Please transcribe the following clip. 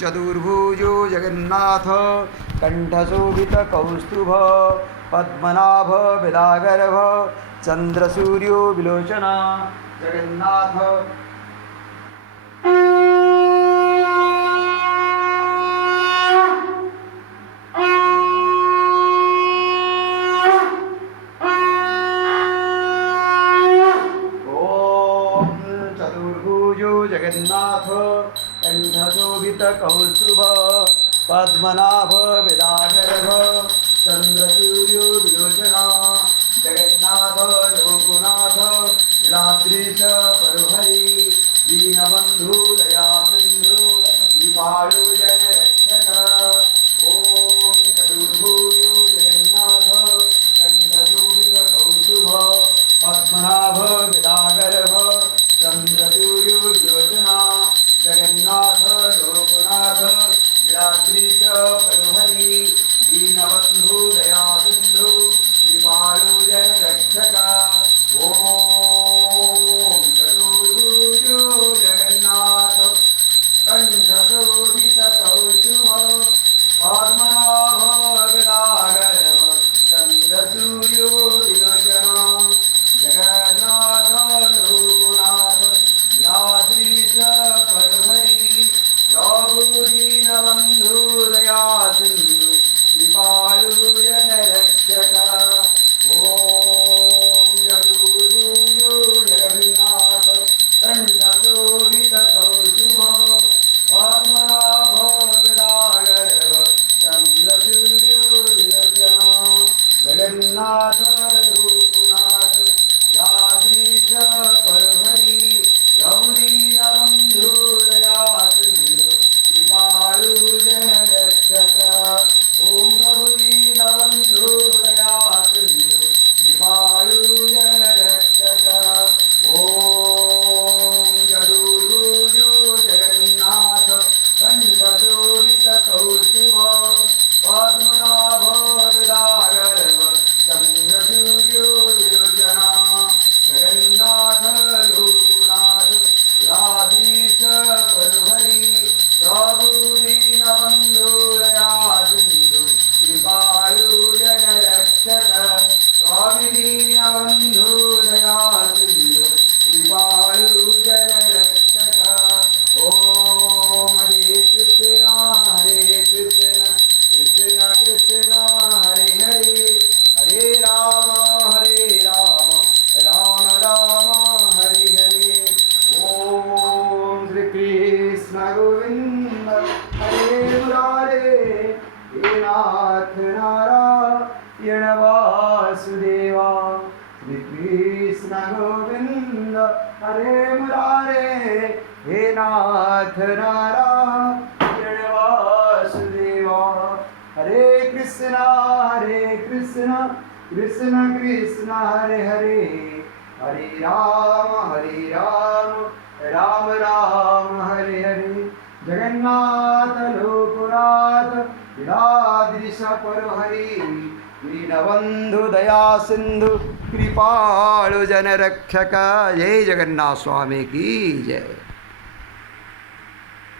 चतुर्भुजो जगन्नाथ कंठशोभितकौस्तुभ पद्मनाभ विदागर्भ चंद्रसूर्यो विलोचना जगन्नाथ जगन्नाथ कंठशोभितकौस्तुभ पद्मनाभ विदागर्भ चंद्रसूर्यो विलोचना जगन्नाथ लोकनाथ लीलाद्रीश परुहरि दीनबंधु दयासिंधु कृपालु जनरक्षक ओम चतुर्भुजो जगन्नाथ कंठशोभितकौस्तुभ पद्मनाभ विदागर्भ चंद्रसूर्यो विलोचना जगन्नाथ लोकनाथ लीलाद्रीश परुहरि दीनबंधु दयासिंधु कृपालु जनरक्षक ओम चतुर्भुजो जगन्नाथ कंठशोभितकौस्तुभ पद्मनाभ विदागर्भ चंद्रसूर्यो विलोचना जगन्नाथ लोकनाथ लीलाद्रीश परुहरि दीनबंधु दयासिंधु कृपालु जनरक्षक ओम चतुर्भुजो जगन्नाथ कंठशोभितकौस्तुभ पद्मनाभ विदागर्भ चंद्रसूर्यो विलोचना जगन्नाथ लोकनाथ लीलाद्रीश परुहरि दीनबंधु दयासिंधु कृपालु जनरक्षक ओम दीनबंधु दयासिंधु कृपालु जनरक्षक ओम चतुर्भुजो जगन्नाथ कंठशोभितकौस्तुभ पद्मनाभ विदागर्भ चंद्रसूर्यो विलोचना जगन्नाथ लोकनाथ लीलाद्रीश परुहरि दीनबंधु दयासिंधु कृपालु जनरक्षक स्वामी दीनबंधु दयासिंधु कृपालु जनरक्षक ओम हरे कृष्ण कृष्ण कृष्ण हरे हरे हरे राम राम राम हरे हरे ओम श्री कृष्ण गोविंद हरे मुरारे हे नाथ नारायण वासुदेवा श्री कृष्ण गोविंद हरे मुरारे हे नाथ नारायण वासुदेवा हरे कृष्ण कृष्ण कृष्ण हरे हरे हरे राम राम राम हरे हरे जगन्नाथ लोकनाथ लीलाद्रीश परुहरि दीनबंधु दयासिंधु कृपालु जनरक्षक जय जगन्नाथ स्वामी की जय।